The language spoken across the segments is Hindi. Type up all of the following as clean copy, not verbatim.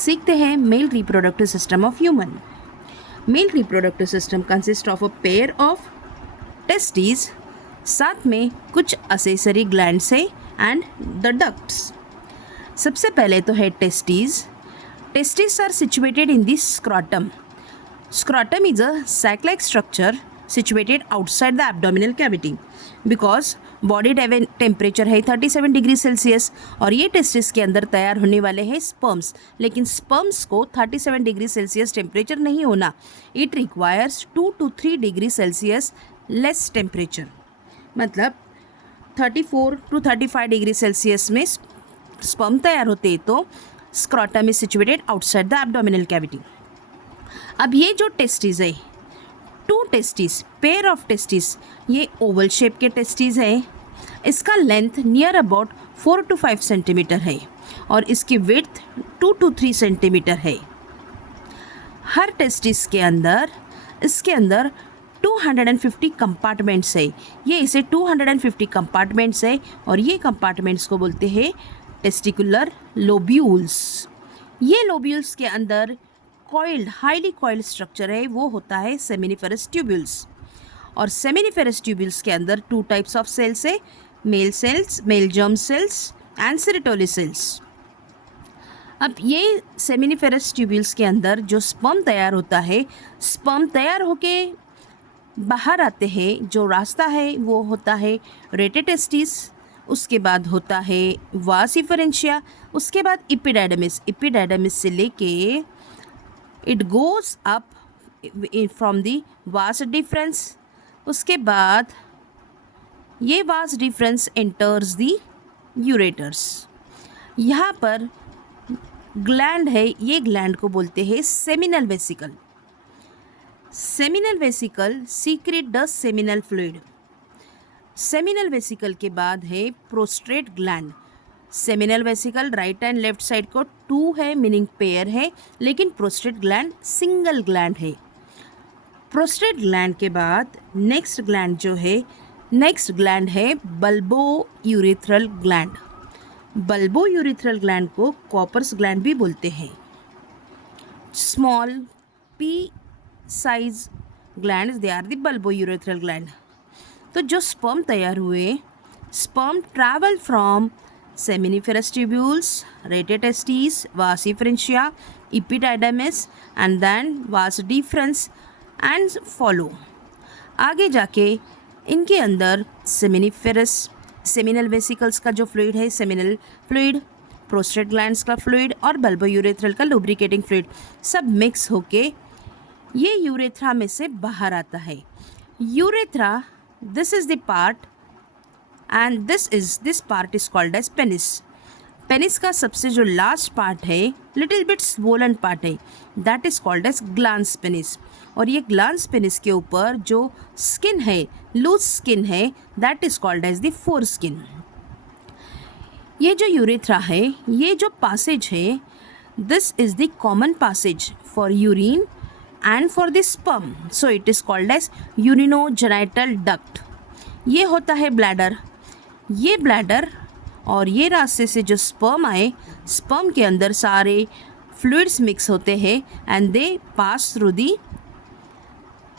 सीखते हैं male reproductive system of human. Male reproductive system consist of a pair of testis, साथ में कुछ असेसरी ग्लैंड्स है एंड द डक्ट्स। सबसे पहले तो है testis. Testis are situated in the scrotum. Scrotum is a sac-like structure situated outside the abdominal cavity because body temperature है 37 डिग्री सेल्सियस और ये टेस्टिस के अंदर तैयार होने वाले हैं स्पर्म्स, लेकिन स्पर्म्स को 37 डिग्री सेल्सियस टेम्परेचर नहीं होना। It requires 2 to 3 degree Celsius less temperature, मतलब 34 to 35 डिग्री सेल्सियस में स्पर्म तैयार होते हैं। तो scrotum is situated outside the abdominal cavity. अब ये जो टेस्टिस है, 2 टेस्टिस, पेयर ऑफ टेस्टिस, ये ओवल शेप के टेस्टिस है। इसका length near about 4 to 5 centimetre है और इसकी विड्थ 2 to 3 सेंटीमीटर है। हर टेस्टिस के अंदर इसके अंदर 250 कंपार्टमेंट्स है। ये इसे 250 कंपार्टमेंट्स है और ये कंपार्टमेंट्स को बोलते हैं टेस्टिकुलर लोब्यूल्स। ये लोब्यूल्स के अंदर कॉइल्ड, हाईली कॉइल्ड स्ट्रक्चर है, वो होता है सेमिनिफेरस ट्यूब्यूल्स। और सेमिनिफेरस ट्यूब्यूल्स के अंदर 2 टाइप्स ऑफ सेल्स है, male cells, male germ cells and Sertoli cells. अब ये सेमिनिफेरस ट्यूब्यूल्स के अंदर जो स्पर्म तैयार होता है, स्पर्म तैयार होके बाहर आते हैं, जो रास्ता है वो होता है रेटेटेस्टिस, उसके बाद होता है वास इफरेंशिया, उसके बाद इपिडाइडमिस। इपिडाइडमिस से लेके it goes up from the vas deferens. उसके बाद ये vas deferens enters the ureters. यहाँ पर ग्लैंड है, ये ग्लैंड को बोलते हैं seminal vesicle. Seminal vesicle secrete the seminal fluid. Seminal vesicle के बाद है prostate gland. Seminal vesicle right and left side को 2 है, मीनिंग पेयर है, लेकिन प्रोस्टेट ग्लैंड सिंगल ग्लैंड है। प्रोस्टेट ग्लैंड के बाद नेक्स्ट ग्लैंड जो है, नेक्स्ट ग्लैंड है bulbourethral gland. Bulbourethral gland को कॉपर्स ग्लैंड भी बोलते हैं। Small pea size glands, they are the bulbourethral gland. तो जो स्पर्म तैयार हुए, sperm travel from seminiferous tubules, retetestes, vas efferentia, epididymis and then vas deferens and follow। आगे जाके इनके अंदर सेमिनल वेसिकल्स का जो फ्लूइड है, सेमिनल फ्लूइड, प्रोस्टेट ग्लैंड्स का फ्लूइड और बल्बोयूरेथ्रल का लुब्रिकेटिंग फ्लूइड सब मिक्स होके ये यूरेथ्रा में से बाहर आता है। Urethra, this is the part and this part is called as penis। Penis का सबसे जो लास्ट पार्ट है, लिटिल बिट swollen पार्ट है, that is called as glans penis. और ये ग्लांस पेनिस के ऊपर जो स्किन है, लूज स्किन है, that is called as the foreskin. ये जो यूरेथ्रा है, ये जो पासेज है, this is the common passage for urine and for the sperm, so it is called as urinogenital duct. ये होता है ब्लैडर। ये ब्लैडर और ये रास्ते से जो स्पर्म आए, स्पर्म के अंदर सारे फ्लूइड्स मिक्स होते हैं and they pass through the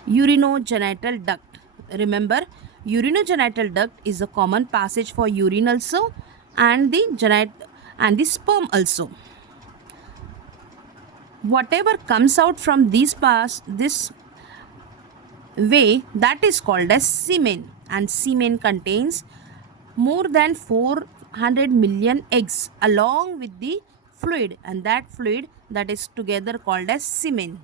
urinogenital duct. Remember, urinogenital duct is a common passage for urine also and the sperm also। Whatever comes out from this way, that is called as semen, and semen contains more than 400 million eggs along with the fluid, and that fluid that is together called as semen।